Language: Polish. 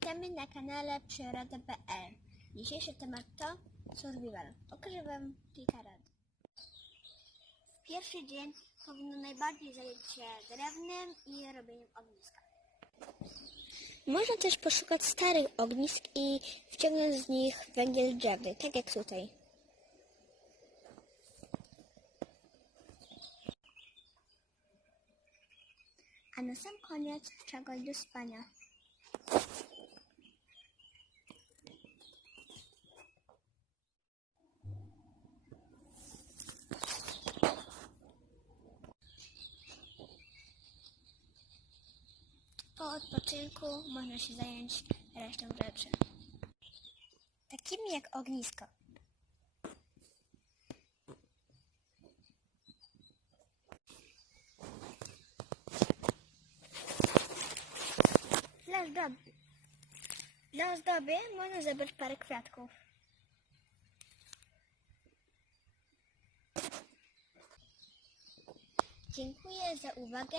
Witamy na kanale Przyroda.pl. Dzisiejszy temat to survival. Pokażę Wam kilka rad. W pierwszy dzień powinno najbardziej zająć się drewnem i robieniem ogniska. Można też poszukać starych ognisk i wciągnąć z nich węgiel drzewny, tak jak tutaj. A na sam koniec czegoś do spania. Po odpoczynku można się zająć resztą rzeczy. Takimi jak ognisko. Dla ozdoby. Dla ozdoby można zebrać parę kwiatków. Dziękuję za uwagę